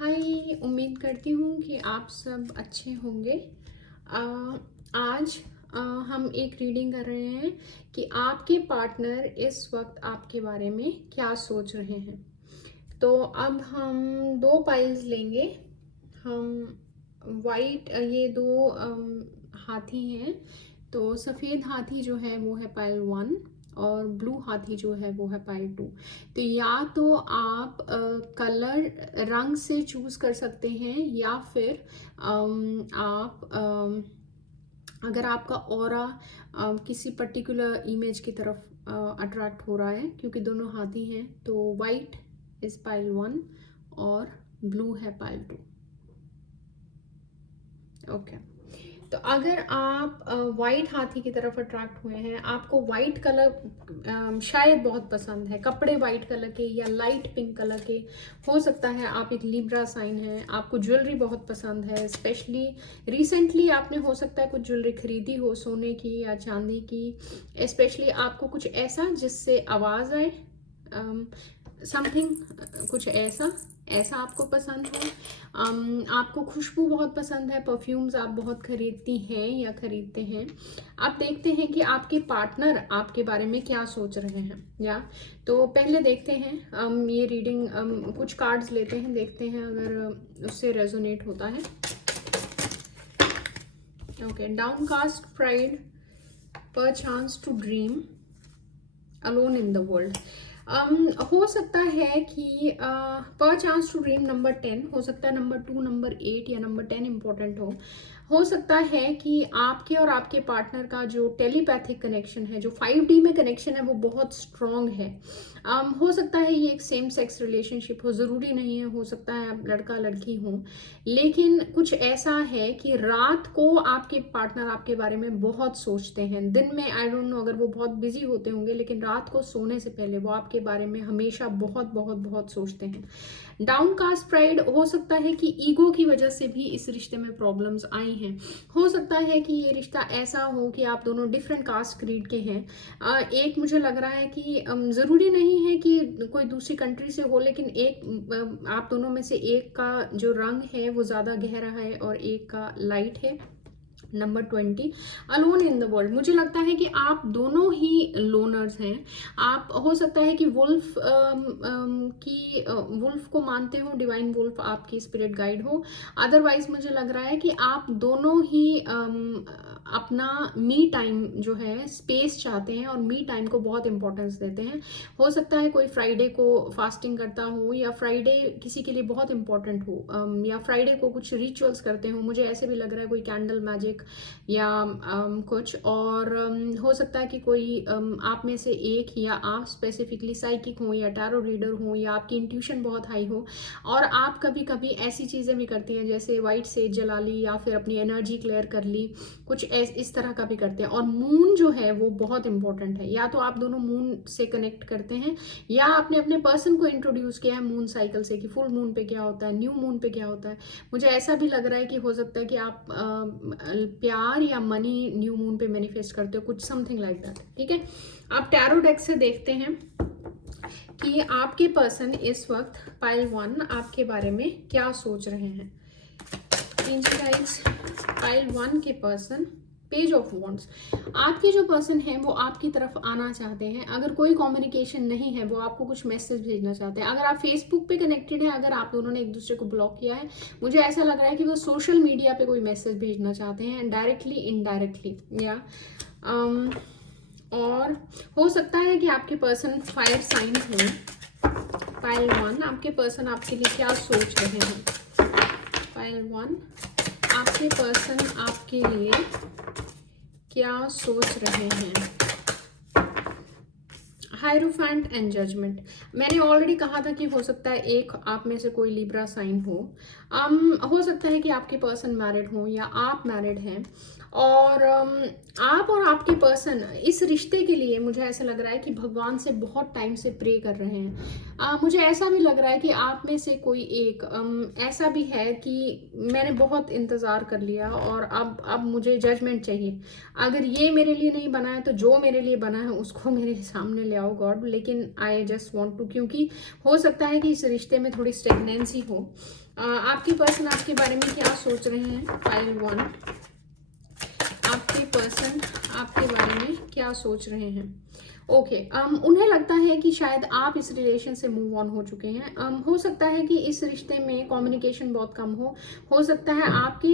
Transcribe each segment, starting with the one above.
हाय, उम्मीद करती हूँ कि आप सब अच्छे होंगे। आज हम एक रीडिंग कर रहे हैं कि आपके पार्टनर इस वक्त आपके बारे में क्या सोच रहे हैं। तो अब हम दो पाइल्स लेंगे। हम वाइट ये दो हाथी हैं। तो सफ़ेद हाथी जो है वो है पाइल 1 और ब्लू हाथी जो है वो है पाइल 2। तो या तो आप कलर रंग से चूज कर सकते हैं या फिर आप अगर आपका ऑरा किसी पर्टिकुलर इमेज की तरफ अट्रैक्ट हो रहा है, क्योंकि दोनों हाथी हैं, तो वाइट इज पाइल 1 और ब्लू है पाइल 2। ओके, तो अगर आप वाइट हाथी की तरफ अट्रैक्ट हुए हैं, आपको वाइट कलर शायद बहुत पसंद है, कपड़े वाइट कलर के या लाइट पिंक कलर के, हो सकता है आप एक लिब्रा साइन है, आपको ज्वेलरी बहुत पसंद है, स्पेशली रिसेंटली आपने हो सकता है कुछ ज्वेलरी खरीदी हो सोने की या चांदी की, स्पेशली आपको कुछ ऐसा जिससे आवाज़ आए, समथिंग कुछ ऐसा आपको पसंद है। आपको खुशबू बहुत पसंद है, परफ्यूम्स आप बहुत खरीदती हैं या खरीदते हैं। अब देखते हैं कि आपके पार्टनर आपके बारे में क्या सोच रहे हैं। या तो पहले देखते हैं ये रीडिंग, कुछ कार्ड्स लेते हैं, देखते हैं अगर उससे रेजोनेट होता है। Okay, downcast pride, perchance to dream, alone in the world. हो सकता है कि पर चांस टू ड्रीम नंबर 10 हो सकता है, नंबर 2, नंबर 8 या नंबर 10 इंपॉर्टेंट हो सकता है कि आपके और आपके पार्टनर का जो टेलीपैथिक कनेक्शन है, जो 5D में कनेक्शन है, वो बहुत स्ट्रॉन्ग है। हो सकता है ये एक सेम सेक्स रिलेशनशिप हो, ज़रूरी नहीं है, हो सकता है आप लड़का लड़की हो, लेकिन कुछ ऐसा है कि रात को आपके पार्टनर आपके बारे में बहुत सोचते हैं। दिन में आई डोंट नो, अगर वो बहुत बिजी होते होंगे, लेकिन रात को सोने से पहले वो आपके बारे में हमेशा बहुत बहुत बहुत सोचते हैं। डाउनकास्ट प्राइड हो सकता है कि ईगो की वजह से भी इस रिश्ते में प्रॉब्लम्स आई हैं। हो सकता है कि ये रिश्ता ऐसा हो कि आप दोनों डिफरेंट कास्ट क्रीड के हैं। एक मुझे लग रहा है कि ज़रूरी नहीं है कि कोई दूसरी कंट्री से हो, लेकिन एक आप दोनों में से एक का जो रंग है वो ज़्यादा गहरा है और एक का लाइट है। Number 20, alone in the world. मुझे लगता है कि आप दोनों ही लोनर्स हैं। आप हो सकता है कि वुल्फ को मानते हो, डिवाइन वुल्फ आपकी स्पिरिट गाइड हो। अदरवाइज मुझे लग रहा है कि आप दोनों ही अपना मी टाइम जो है, स्पेस चाहते हैं और मी टाइम को बहुत इंपॉर्टेंस देते हैं। हो सकता है कोई फ्राइडे को फास्टिंग करता हो, या फ्राइडे किसी के लिए बहुत इंपॉर्टेंट हो, या फ्राइडे को कुछ रिचुअल्स करते हो। मुझे ऐसे भी लग रहा है कोई कैंडल मैजिक या कुछ और। हो सकता है कि कोई आप में से एक या आप स्पेसिफिकली साइकिक हो या टैरो रीडर हो, या आपकी इंट्यूशन बहुत हाई हो और आप कभी कभी ऐसी चीज़ें भी करती हैं जैसे वाइट सेज जला ली या फिर अपनी एनर्जी क्लियर कर ली, कुछ इस तरह का भी करते हैं। और मून जो है वो बहुत इंपॉर्टेंट है। या तो आप दोनों मून से कनेक्ट करते हैं, या आपने अपने पर्सन को इंट्रोड्यूस किया है मून साइकिल से कि फुल मून पे क्या होता है, न्यू मून पे क्या होता है। मुझे ऐसा भी लग रहा है कि हो सकता है कि आप प्यार या मनी न्यू मून पे मैनिफेस्ट करते हो, कुछ समथिंग लाइक दैट। ठीक है, आप टैरो डेक से देखते हैं कि आपके पर्सन इस वक्त पाइल 1 आपके बारे में क्या सोच रहे हैं। पाइल 1 के पर्सन, पेज ऑफ वॉन्ड्स। आपके जो पर्सन है वो आपकी तरफ आना चाहते हैं। अगर कोई कम्युनिकेशन नहीं है, वो आपको कुछ मैसेज भेजना चाहते हैं। अगर आप फेसबुक पे कनेक्टेड है, अगर आप दोनों ने एक दूसरे को ब्लॉक किया है, मुझे ऐसा लग रहा है कि वो सोशल मीडिया पे कोई मैसेज भेजना चाहते हैं, डायरेक्टली इनडायरेक्टली। या और हो सकता है कि आपके पर्सन फायर साइन हो। पाइल 1 आपके पर्सन आपके लिए क्या सोच रहे हैं। पाइल 1 आपके पर्सन आपके लिए क्या सोच रहे हैं। Hierophant and judgement. मैंने ऑलरेडी कहा था कि हो सकता है एक आप में से कोई लिब्रा साइन हो। हो सकता है कि आपके पर्सन मैरिड हो या आप मैरिड हैं, और आप और आपके पर्सन इस रिश्ते के लिए मुझे ऐसा लग रहा है कि भगवान से बहुत टाइम से प्रे कर रहे हैं। मुझे ऐसा भी लग रहा है कि आप में से कोई एक ऐसा भी है कि मैंने बहुत इंतज़ार कर लिया और अब मुझे जजमेंट चाहिए। अगर ये मेरे लिए नहीं बना है तो जो मेरे लिए बना है उसको मेरे सामने ले आओ, लव गॉड, लेकिन आई जस्ट वांट टू, क्योंकि हो सकता है कि इस रिश्ते में थोड़ी स्टेगनेंसी हो। आपके पर्सन आपके बारे में क्या सोच रहे हैं? पाइल 1, आपके पर्सन आपके बारे में क्या सोच रहे हैं? ओके, उन्हें लगता है कि शायद आप इस रिलेशन से मूव ऑन हो चुके हैं। हो सकता है कि इस रिश्ते में कम्युनिकेशन बहुत कम हो सकता है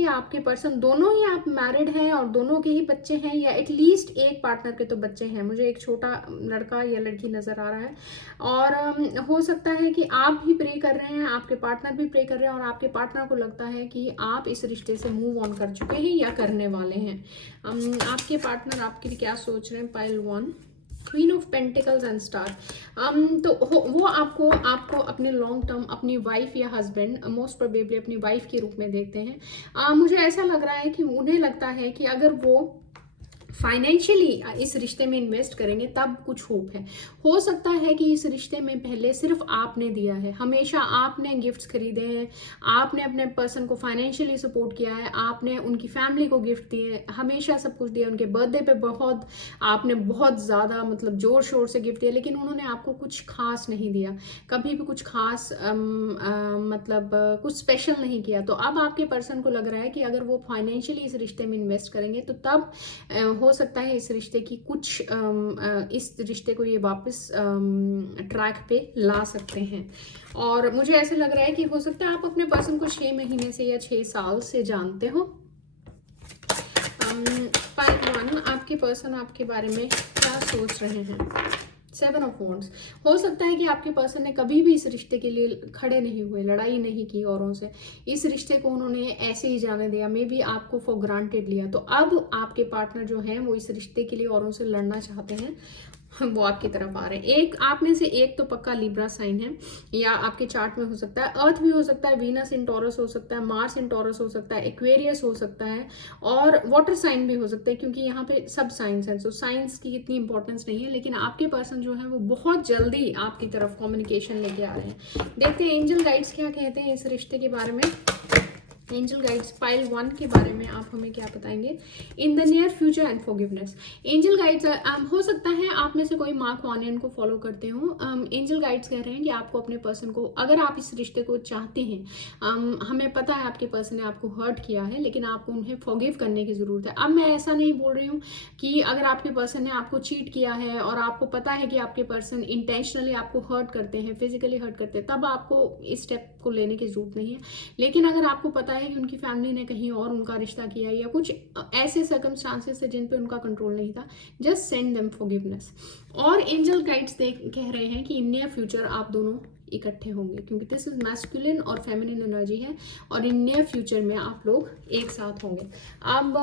आपके पर्सन दोनों ही आप मैरिड हैं और दोनों के ही बच्चे हैं, या एटलीस्ट एक पार्टनर के तो बच्चे हैं। मुझे एक छोटा लड़का या लड़की नजर आ रहा है, और हो सकता है कि आप भी प्रे कर रहे हैं, आपके पार्टनर भी प्रे कर रहे हैं, और आपके पार्टनर को लगता है कि आप इस रिश्ते से मूव ऑन कर चुके हैं या करने वाले हैं। आपके पार्टनर आपके लिए क्या सोच रहे हैं? Pile 1, queen of pentacles and star. तो वो आपको अपने लॉन्ग टर्म अपनी वाइफ या हस्बैंड, मोस्ट प्रोबेबली अपनी वाइफ के रूप में देखते हैं। मुझे ऐसा लग रहा है कि उन्हें लगता है कि अगर वो फाइनेंशियली इस रिश्ते में इन्वेस्ट करेंगे तब कुछ होप है। हो सकता है कि इस रिश्ते में पहले सिर्फ आपने दिया है, हमेशा आपने गिफ्ट्स खरीदे हैं, आपने अपने पर्सन को फाइनेंशियली सपोर्ट किया है, आपने उनकी फैमिली को गिफ्ट दिए, हमेशा सब कुछ दिया, उनके बर्थडे पे आपने बहुत ज़्यादा मतलब जोर शोर से गिफ्ट दिया, लेकिन उन्होंने आपको कुछ खास नहीं दिया, कभी भी कुछ खास कुछ स्पेशल नहीं किया। तो अब आपके पर्सन को लग रहा है कि अगर वो फाइनेंशियली इस रिश्ते में इन्वेस्ट करेंगे तो तब हो सकता है इस रिश्ते की कुछ इस रिश्ते को ये वापस ट्रैक पे ला सकते हैं। और मुझे ऐसे लग रहा है कि हो सकता है आप अपने पर्सन को 6 महीने से या 6 साल से जानते हो। पार्ट 1, आपके पर्सन आपके बारे में क्या सोच रहे हैं? 7 ऑफ वॉन्ड्स। हो सकता है कि आपके पर्सन ने कभी भी इस रिश्ते के लिए खड़े नहीं हुए, लड़ाई नहीं की औरों से, इस रिश्ते को उन्होंने ऐसे ही जाने दिया, मे बी आपको फॉर ग्रांटेड लिया। तो अब आपके पार्टनर जो है वो इस रिश्ते के लिए औरों से लड़ना चाहते हैं, वो आपकी तरफ आ रहे हैं। एक आप में से एक तो पक्का लिब्रा साइन है, या आपके चार्ट में हो सकता है अर्थ भी हो सकता है, वीनस इन टॉरस हो सकता है, मार्स इन टॉरस हो सकता है, एक्वेरियस हो सकता है, और वाटर साइन भी हो सकता है, क्योंकि यहाँ पे सब साइंस हैं। सो साइंस की इतनी इंपॉर्टेंस नहीं है, लेकिन आपके पर्सन जो है वो बहुत जल्दी आपकी तरफ कम्युनिकेशन लेके आ रहे हैं। देखते हैं एंजल गाइड्स क्या कहते हैं इस रिश्ते के बारे में। एंजल गाइड्स पाइल 1 के बारे में आप हमें क्या बताएंगे? इन the near future and forgiveness. Angel guides, हो सकता है आप में से कोई मार्क वानियन को फॉलो करते हो। एंजल गाइड्स कह रहे हैं कि आपको अपने पर्सन को, अगर आप इस रिश्ते को चाहते हैं, हमें पता है आपके पर्सन ने आपको हर्ट किया है, लेकिन आपको उन्हें फॉरगिव करने की ज़रूरत है। अब मैं ऐसा नहीं बोल रही हूँ कि अगर आपके पर्सन ने आपको चीट किया है और आपको पता है कि आपके पर्सन इंटेंशनली आपको हर्ट करते हैं, फिजिकली हर्ट करते हैं, तब आपको इस स्टेप को लेने की जरूरत नहीं है। लेकिन अगर आपको पता है कि उनकी फैमिली ने कहीं और उनका रिश्ता किया या कुछ ऐसे सर्कमस्टांसेस है जिन पे उनका कंट्रोल नहीं था, जस्ट सेंड देम फॉरगिवनेस। और एंजल गाइड्स कह रहे हैं कि इन नियर फ्यूचर आप दोनों इकट्ठे होंगे, क्योंकि दिस इज मैस्कुलिन और फेमिनिन एनर्जी है, और इन नियर फ्यूचर में आप लोग एक साथ होंगे। अब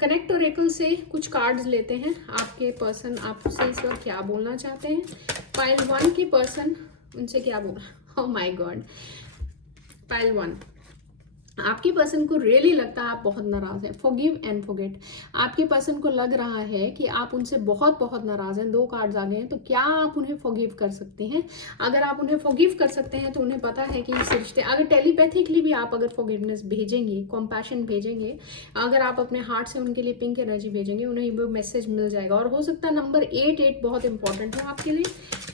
कनेक्ट ओरेकल से कुछ कार्ड्स लेते हैं। आपके पर्सन आपसे इस वक्त क्या बोलना चाहते हैं? पाइल 1 के पर्सन उनसे क्या बोला? Oh my God. पाइल 1, आपके पर्सन को रियली लगता है आप बहुत नाराज हैं। Forgive and forget. आपके पर्सन को लग रहा है कि आप उनसे बहुत बहुत नाराज हैं। 2 कार्ड्स आ गए हैं, तो क्या आप उन्हें फॉरगिव कर सकते हैं? अगर आप उन्हें फॉरगिव कर सकते हैं तो उन्हें पता है कि इस रिश्ते, अगर टेलीपैथिकली भी आप अगर फॉरगिवनेस भेजेंगे, कॉम्पैशन भेजेंगे, अगर आप अपने हार्ट से उनके लिए पिंक एनर्जी भेजेंगे, उन्हें वो मैसेज मिल जाएगा। और हो सकता है नंबर 8 बहुत इंपॉर्टेंट है आपके लिए।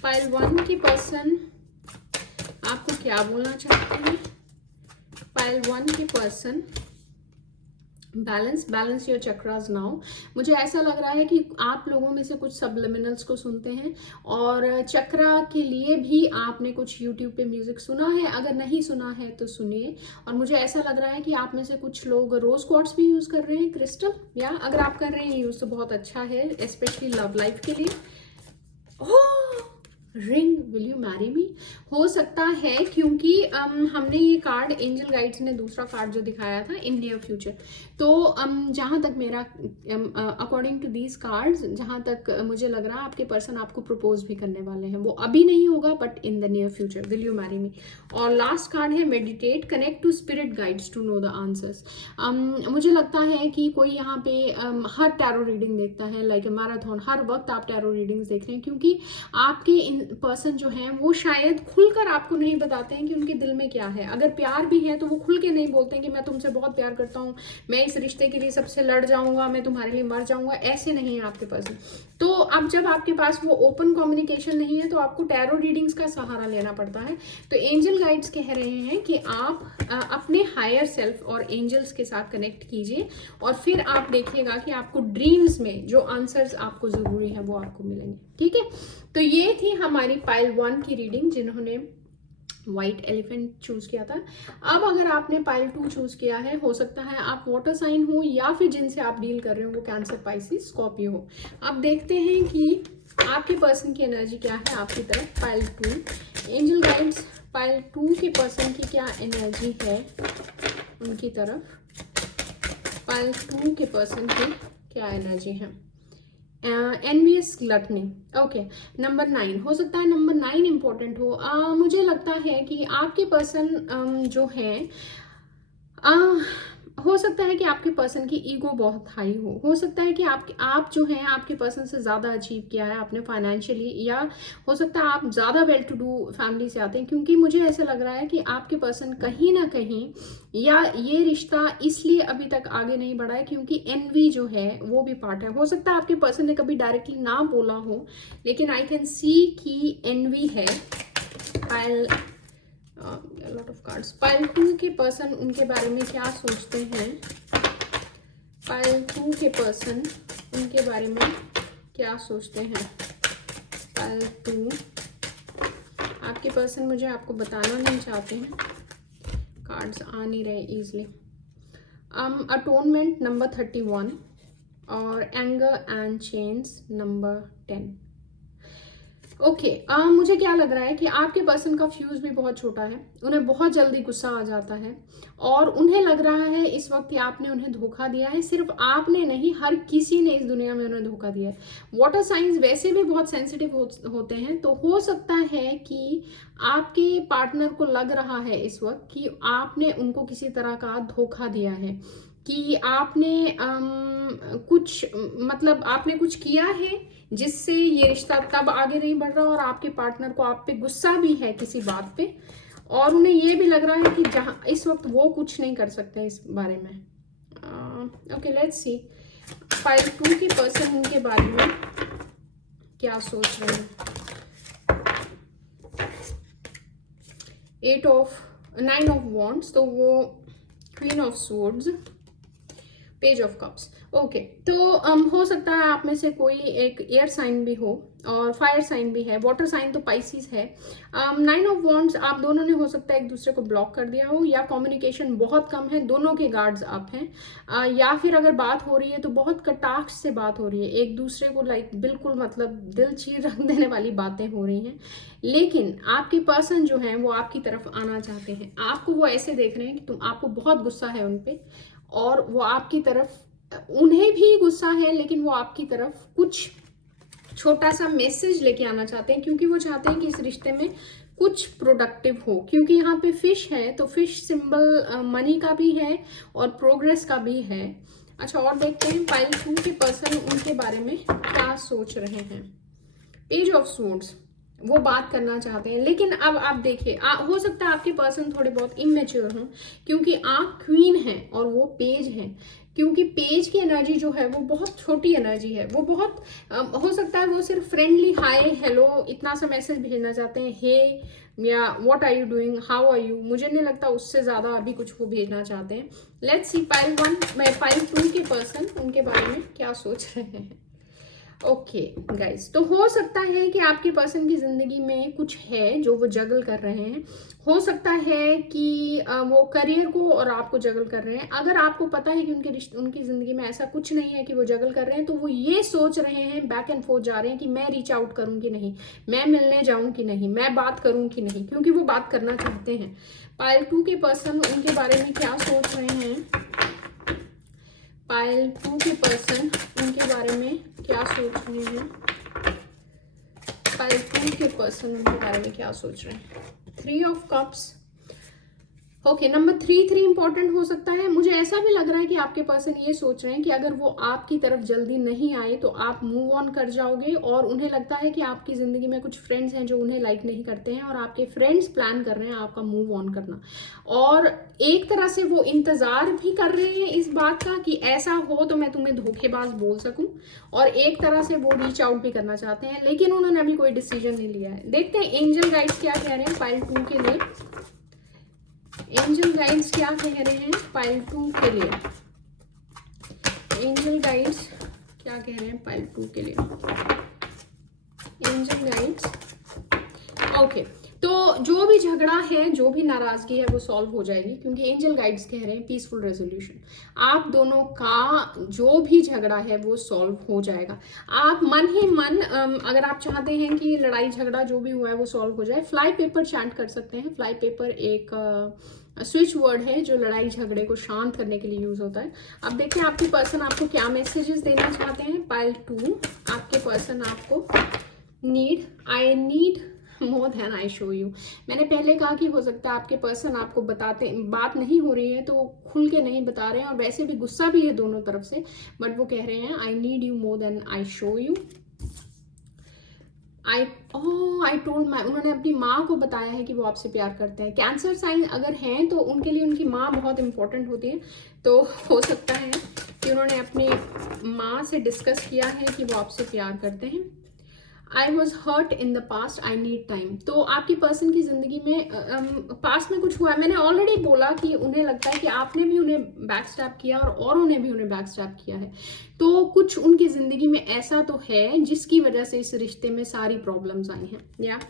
पाइल 1 की पर्सन आपको क्या बोलना चाहते हैं? पाइल 1 के person, balance your chakras now. मुझे ऐसा लग रहा है कि आप लोगों में से कुछ सबलिमिनल्स को सुनते हैं, और चक्रा के लिए भी आपने कुछ यूट्यूब पे म्यूजिक सुना है। अगर नहीं सुना है तो सुनिए। और मुझे ऐसा लग रहा है कि आप में से कुछ लोग रोज क्वार्ट्स भी यूज कर रहे हैं, क्रिस्टल, या अगर आप कर रहे हैं यूज तो बहुत अच्छा है, स्पेशली लव लाइफ के लिए। रिंग, विल यू मैरी मी? हो सकता है क्योंकि हमने ये कार्ड, एंजल गाइड्स ने दूसरा कार्ड जो दिखाया था इन नियर फ्यूचर, तो जहाँ तक मेरा अकॉर्डिंग टू दीज कार्ड्स, जहाँ तक मुझे लग रहा है आपके पर्सन आपको प्रपोज भी करने वाले हैं। वो अभी नहीं होगा but in the near future. Will you marry me? और लास्ट कार्ड है meditate, connect to spirit guides to know the answers. मुझे लगता है कि कोई यहाँ पे हर टैरो रीडिंग देखता है, लाइक ए मैराथन, हर वक्त आप टैरो रीडिंग्स देख रहे हैं, क्योंकि आपके पर्सन जो हैं वो शायद खुलकर आपको नहीं बताते हैं कि उनके दिल में क्या है। अगर प्यार भी है तो वो खुल के नहीं बोलते हैं कि मैं तुमसे बहुत प्यार करता हूँ, मैं इस रिश्ते के लिए सबसे लड़ जाऊंगा, मैं तुम्हारे लिए मर जाऊंगा, ऐसे नहीं है आपके पर्सन। तो अब जब आपके पास वो ओपन कम्युनिकेशन नहीं है तो आपको टैरो रीडिंग्स का सहारा लेना पड़ता है। तो एंजल गाइड्स कह रहे हैं कि आप अपने हायर सेल्फ और एंजल्स के साथ कनेक्ट कीजिए और फिर आप देखिएगा कि आपको ड्रीम्स में जो आंसर्स आपको ज़रूरी है वो आपको मिलेंगे। ठीक है, तो ये थी हमारी पाइल 1 की रीडिंग जिन्होंने व्हाइट एलिफेंट चूज किया था। अब अगर आपने पाइल 2 चूज किया है, हो सकता है आप वाटर साइन हो या फिर जिनसे आप डील कर रहे हो वो कैंसर, पाइसिस, स्कॉर्पियो हो। अब देखते हैं कि आपके पर्सन की एनर्जी क्या है आपकी तरफ। पाइल 2 एंजल गाइड्स, पाइल 2 के पर्सन की क्या एनर्जी है उनकी तरफ। पाइल 2 के पर्सन की क्या एनर्जी है। Envious gluttony, okay. नंबर 9, हो सकता है नंबर 9 इंपॉर्टेंट हो। मुझे लगता है कि आपके पर्सन जो है हो सकता है कि आपके पर्सन की ईगो बहुत हाई हो सकता है कि आप जो हैं आपके पर्सन से ज़्यादा अचीव किया है आपने फाइनेंशियली, या हो सकता है आप ज़्यादा वेल टू डू फैमिली से आते हैं, क्योंकि मुझे ऐसा लग रहा है कि आपके पर्सन कहीं ना कहीं, या ये रिश्ता इसलिए अभी तक आगे नहीं बढ़ा है क्योंकि एनवी जो है वो भी पार्ट है। हो सकता है आपके पर्सन ने कभी डायरेक्टली ना बोला हो, लेकिन आई कैन सी कि एनवी है। Lot of cards. पाइल 2 के पर्सन उनके बारे में क्या सोचते हैं। पाइल 2 के पर्सन उनके बारे में क्या सोचते हैं। पाइल 2 आपके पर्सन मुझे आपको बताना नहीं चाहते हैं, कार्ड्स आ नहीं रहे इजली। अटोनमेंट नंबर 31 और anger and change number 10। Okay, मुझे क्या लग रहा है कि आपके पर्सन का फ्यूज भी बहुत छोटा है, उन्हें बहुत जल्दी गुस्सा आ जाता है और उन्हें लग रहा है इस वक्त कि आपने उन्हें धोखा दिया है। सिर्फ आपने नहीं, हर किसी ने इस दुनिया में उन्हें धोखा दिया है। वाटर साइंस वैसे भी बहुत सेंसिटिव होते हैं, तो हो सकता है कि आपके पार्टनर को लग रहा है इस वक्त कि आपने उनको किसी तरह का धोखा दिया है, कि आपने आपने कुछ किया है जिससे ये रिश्ता तब आगे नहीं बढ़ रहा, और आपके पार्टनर को आप पे गुस्सा भी है किसी बात पे, और उन्हें ये भी लग रहा है कि जहाँ इस वक्त वो कुछ नहीं कर सकते इस बारे में। ओके, लेट्स सी पाइल 2 के पर्सन उनके बारे में क्या सोच रहे हैं। 9 ऑफ वॉन्ड्स, तो वो queen of swords, page of cups. Okay, तो हो सकता है आप में से कोई एक एयर साइन भी हो और फायर साइन भी है, वाटर साइन तो पाइसिस है। 9 ऑफ वॉन्ड्स, आप दोनों ने हो सकता है एक दूसरे को ब्लॉक कर दिया हो, या कम्युनिकेशन बहुत कम है, दोनों के गार्ड्स अप हैं, या फिर अगर बात हो रही है तो बहुत कटाक्ष से बात हो रही है, एक दूसरे को बिल्कुल दिल चीर रख देने वाली बातें हो रही हैं। लेकिन आपके पर्सन जो हैं वो आपकी तरफ आना चाहते हैं, आपको वो ऐसे देख रहे हैं कि आपको बहुत गुस्सा है उन पे, और वो आपकी तरफ, उन्हें भी गुस्सा है लेकिन वो आपकी तरफ कुछ छोटा सा मैसेज लेके आना चाहते हैं, क्योंकि वो चाहते हैं कि इस रिश्ते में कुछ प्रोडक्टिव हो। क्योंकि यहाँ पे फिश है, तो फिश सिंबल मनी का भी है और प्रोग्रेस का भी है। अच्छा, और देखते हैं पाइल 2 के पर्सन उनके बारे में क्या सोच रहे हैं। पेज ऑफ स्वॉर्ड्स, वो बात करना चाहते हैं, लेकिन अब आप देखिए, हो सकता है आपके पर्सन थोड़े बहुत इमेच्योर हों, क्योंकि आप क्वीन हैं और वो पेज हैं। क्योंकि पेज की एनर्जी जो है वो बहुत छोटी एनर्जी है, वो बहुत हो सकता है वो सिर्फ फ्रेंडली हाय हेलो इतना सा मैसेज भेजना चाहते हैं, hey ya what are you doing, how are you. मुझे नहीं लगता उससे ज़्यादा अभी कुछ वो भेजना चाहते हैं। लेट्स सी पाइल 2 के पर्सन उनके बारे में क्या सोच रहे हैं। ओके गाइज, तो हो सकता है कि आपके पर्सन की जिंदगी में कुछ है जो वो जगल कर रहे हैं। हो सकता है कि वो करियर को और आपको जगल कर रहे हैं। अगर आपको पता है कि उनकी जिंदगी में ऐसा कुछ नहीं है कि वो जगल कर रहे हैं, तो वो ये सोच रहे हैं, बैक एंड फोर्थ जा रहे हैं कि मैं रीच आउट करूं कि नहीं, मैं मिलने जाऊं कि नहीं, मैं बात करूं कि नहीं, क्योंकि वो बात करना चाहते हैं। पाइल 2 के पर्सन उनके बारे में क्या सोच रहे हैं। पाइल 2 के पर्सन उनके बारे में क्या सोच रहे हैं। पाइल 2 के पर्सन उनके बारे में क्या सोच रहे हैं। 3 of cups, okay, number 3 important हो सकता है। मुझे ऐसा भी लग रहा है कि आपके पर्सन ये सोच रहे हैं कि अगर वो आपकी तरफ जल्दी नहीं आए तो आप मूव ऑन कर जाओगे, और उन्हें लगता है कि आपकी जिंदगी में कुछ फ्रेंड्स हैं जो उन्हें लाइक नहीं करते हैं, और आपके फ्रेंड्स प्लान कर रहे हैं आपका मूव ऑन करना, और एक तरह से वो इंतजार भी कर रहे हैं इस बात का कि ऐसा हो तो मैं तुम्हें धोखेबाज बोल सकूं, और एक तरह से वो रीच आउट भी करना चाहते हैं, लेकिन उन्होंने अभी कोई डिसीजन नहीं लिया है। देखते हैं एंजल गाइड्स क्या कह रहे हैं पाइल 2 के लिए। एंजल गाइड्स क्या कह रहे हैं पाइल 2 के लिए। एंजल गाइड्स क्या कह रहे हैं पाइल 2 के लिए। एंजल गाइड्स ओके, तो जो भी झगड़ा है, जो भी नाराजगी है वो सॉल्व हो जाएगी, क्योंकि एंजल गाइड्स कह रहे हैं पीसफुल रेजोल्यूशन। आप दोनों का जो भी झगड़ा है वो सॉल्व हो जाएगा। आप मन ही मन अगर आप चाहते हैं कि लड़ाई झगड़ा जो भी हुआ है वो सॉल्व हो जाए, फ्लाई पेपर चैंट कर सकते हैं। फ्लाई पेपर एक स्विच वर्ड है जो लड़ाई झगड़े को शांत करने के लिए यूज होता है। अब देखते हैं आपके पर्सन आपको क्या मैसेजेस देना चाहते हैं। पाइल 2 आपके पर्सन आपको I need more than I show you. मैंने पहले कहा कि हो सकता है आपके पर्सन आपको बात नहीं हो रही है तो खुल के नहीं बता रहे हैं, और वैसे भी गुस्सा भी है दोनों तरफ से, बट वो कह रहे हैं I need you more than I show you. I told my, उन्होंने अपनी माँ को बताया है कि वो आपसे प्यार करते हैं। कैंसर साइन अगर हैं तो उनके लिए उनकी माँ बहुत इंपॉर्टेंट होती है, तो हो सकता है कि उन्होंने अपनी माँ से डिस्कस किया है कि वो आपसे प्यार करते हैं। I was hurt in the past, I need time. तो आपकी पर्सन की जिंदगी में पास्ट में कुछ हुआ है। मैंने ऑलरेडी बोला कि उन्हें लगता है कि आपने भी उन्हें बैक स्टैप किया और औरों ने भी उन्हें बैक स्टैप किया है, तो कुछ उनकी जिंदगी में ऐसा तो है जिसकी वजह से इस रिश्ते में सारी प्रॉब्लम्स आई हैं। या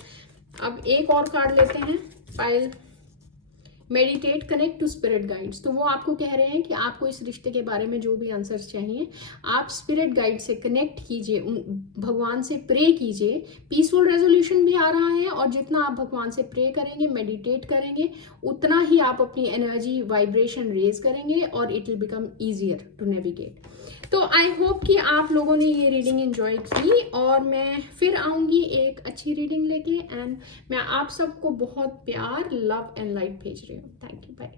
अब एक और कार्ड लेते हैं, pile meditate connect to spirit guides. तो वो आपको कह रहे हैं कि आपको इस रिश्ते के बारे में जो भी आंसर्स चाहिए आप स्पिरिट गाइड से कनेक्ट कीजिए, भगवान से प्रे कीजिए। पीसफुल रेजोल्यूशन भी आ रहा है, और जितना आप भगवान से प्रे करेंगे, मेडिटेट करेंगे, उतना ही आप अपनी एनर्जी वाइब्रेशन रेज करेंगे, और it will become easier to navigate. तो आई होप कि आप लोगों ने ये रीडिंग एंजॉय की, और मैं फिर आऊँगी एक अच्छी रीडिंग लेके, एंड मैं आप सबको बहुत प्यार, लव एंड लाइट भेज रही हूँ। Thank you, bye.